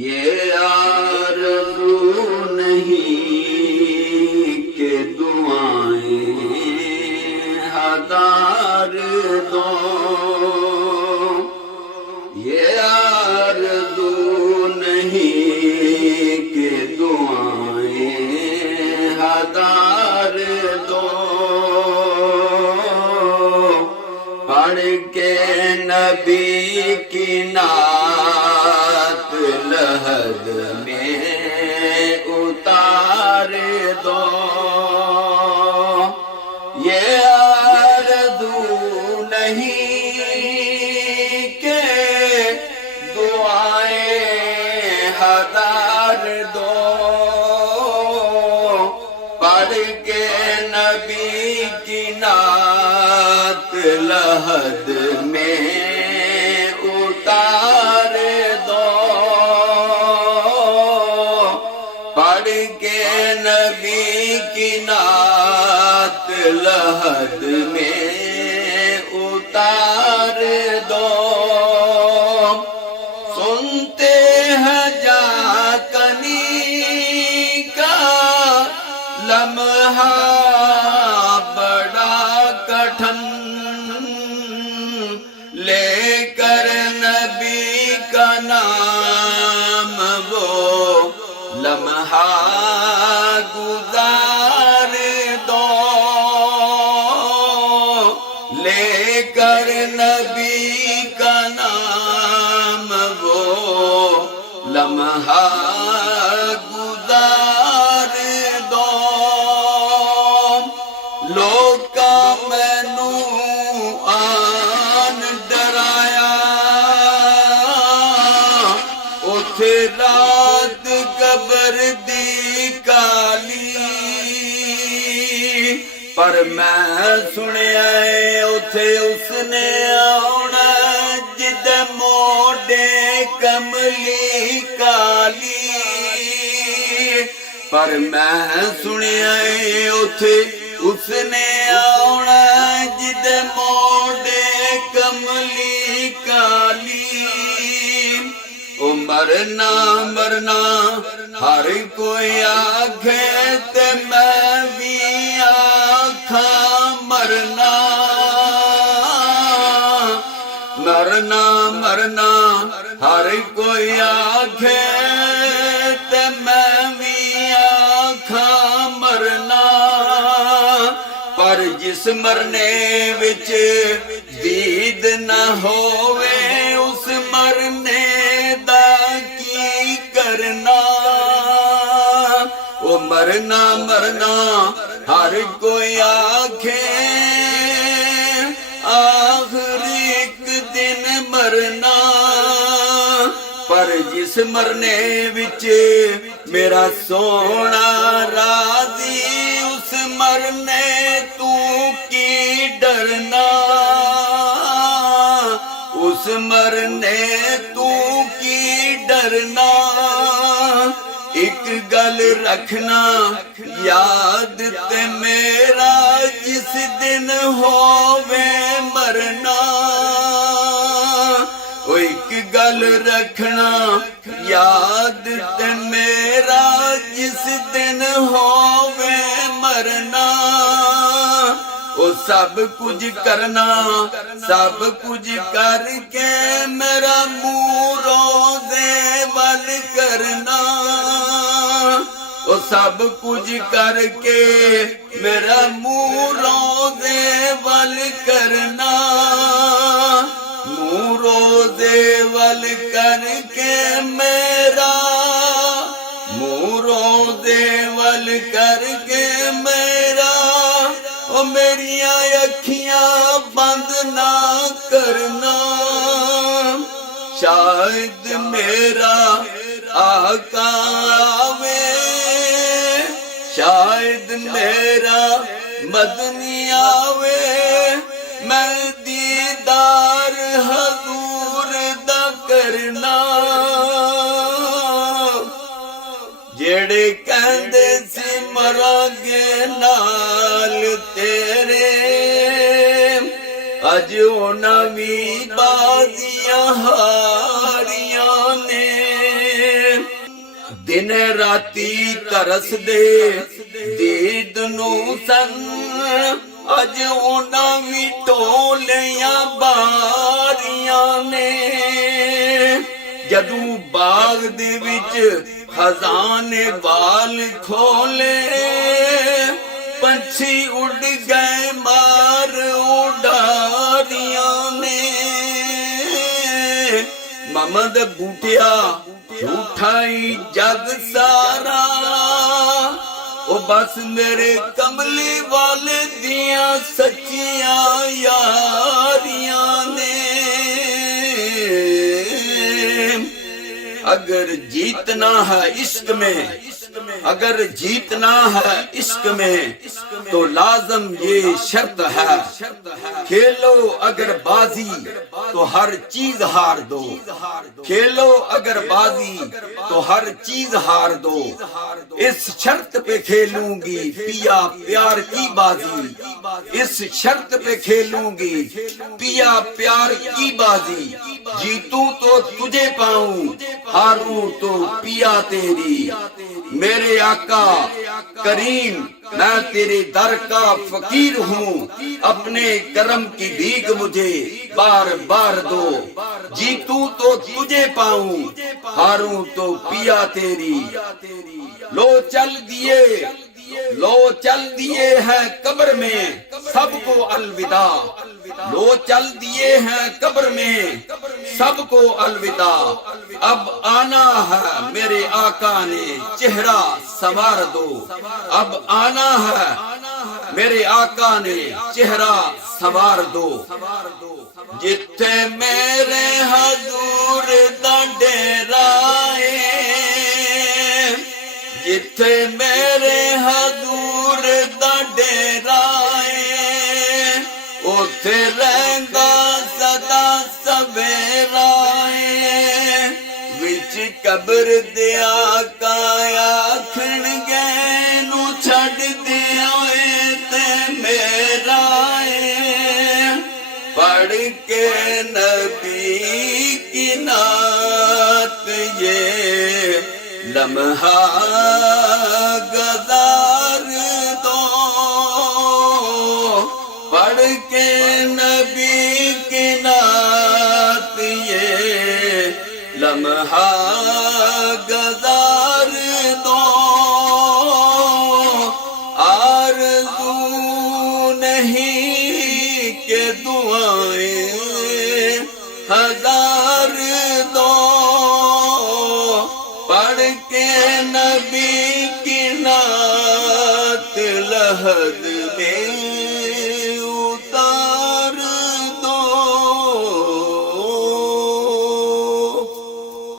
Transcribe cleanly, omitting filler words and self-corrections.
یہ آرزو نہیں کہ دعائیں ہزار دو، یہ آرزو نہیں کہ دعائیں ہزار دو، پڑھ کے نبی کی نعت لحد میں اتار دو، یہ آرزو نہیں کہ دعائیں ہزار دو، پڑھ کے نبی کی نعت لحد میں اتار دو، پڑھ کے نبی کی نعت لحد میں اتار دو، سنتے ہیں جا کنی کا لمحہ بڑا کٹھن، لے کر نبی کا نام وہ لمحہ گزار دو، لے کر نبی کا نام وہ لمحہ گزار دو، لوکاں مینوں آن ڈرایا، اتھے رات قبر دی کالی، پر میں سنیا ہے اتھے اس نے آنا جدے موڈے کملی کالی، پر میں سنیا ہے اتھے اس نے آنا جدے موڈے کملی کالی، او مرنا مرنا ہر کوئی آکھے تے میں بھی آکھاں مرنا، مرنا مرنا ہر کوئی آکھے تے میں بھی آکھاں مرنا، پر جس مرنے وچ دید نہ ہووے اس مرنے دا کی کرنا، او مرنا مرنا ہر کوئی آکھے آخر ایک دن مرنا، پر جس مرنے وچ میرا سونا راضی اس مرنے تو کی ڈرنا، اس مرنے تو کی ڈرنا، ایک گل رکھنا یاد تے میرا جس دن ہووے مرنا، ایک گل رکھنا یاد تے میرا جس دن ہووے مرنا، او سب کچھ کرنا سب کچھ کر کے میرا منہ روزے ول کرنا، او سب کچھ کر کے میرا منہ روزے ول کرنا، منہ روزے ول کر کے میرا منہ روزے ول کر کے میرا، او میریاں اکھیاں بند نہ کرنا، شاید میرا آقا آوے، شاید میرا مدنی آوے، میں دیدار حضور دا کرنا، جڑے کہندے سی مراں گے نال تیرے، اج انہاں وی بازیاں ہاریاں نے، ਦਿਨ ਰਾਤੀ ਤਰਸਦੇ ਦੀਦ ਨੂੰ ਸਨ, ਅੱਜ ਉਹਨਾਂ ਵੀ ਢੋਲੀਆਂ ਬਾਰੀਆਂ ਨੇ। ਜਦੋਂ ਬਾਗ ਦੇ ਵਿੱਚ ਖਜ਼ਾਨੇ ਵਾਲ ਖੋਲੇ, ਪੰਛੀ ਉੱਡ ਗਏ ਮਾਰ ਉਡਾਰੀਆਂ ਨੇ। ਮਮਦ ਬੂਟਿਆ ਝੂਠਾ ਹੀ ਜਗ ਸਾਰਾ, ਉਹ ਬਸ ਮੇਰੇ ਕਮਲੀ ਵਾਲੇ ਦੀਆਂ ਸੱਚੀਆਂ ਯਾਰੀਆਂ ਨੇ। اگر جیتنا ہے عشق میں، اگر جیتنا ہے عشق میں تو لازم یہ شرط ہے، کھیلو اگر بازی تو ہر چیز ہار دو، کھیلو اگر بازی تو ہر چیز ہار دو، اس شرط پہ کھیلوں گی پیا پیار کی بازی، اس شرط پہ کھیلوں گی پیا پیار کی بازی، جیتوں تو تجھے پاؤں ہاروں تو پیا تیری، میرے آقا کریم میں تیرے در کا فقیر ہوں، اپنے کرم کی بھیک مجھے بار بار دو، جیتوں تو تجھے پاؤں ہاروں تو پیا تیری۔ لو چل دیے، لو چل دیے ہیں قبر میں سب کو الوداع، لو چل دیے ہیں قبر میں سب کو الوداع، اب آنا ہے میرے آقا نے چہرہ سنوار دو، اب آنا ہے میرے آقا نے چہرہ سنوار دو۔ جتھے میرے حضور دا ڈیرا ہے، جتھے میرے حضور دا ڈیرا ہے، اوتھے رہندا سدا سویرا ہے، وچ قبر دے آقا آکھن گے نو چھڈ دیا تے میرا ہے، پڑھ کے نبی کی نعت یہ لمحہ گزار دو، پڑھ کے نبی کی نعت یہ لمحہ گزار دو، آرزو نہیں کہ دعائیں ہزار دو، پڑھ کے نبی کی نعت لحد میں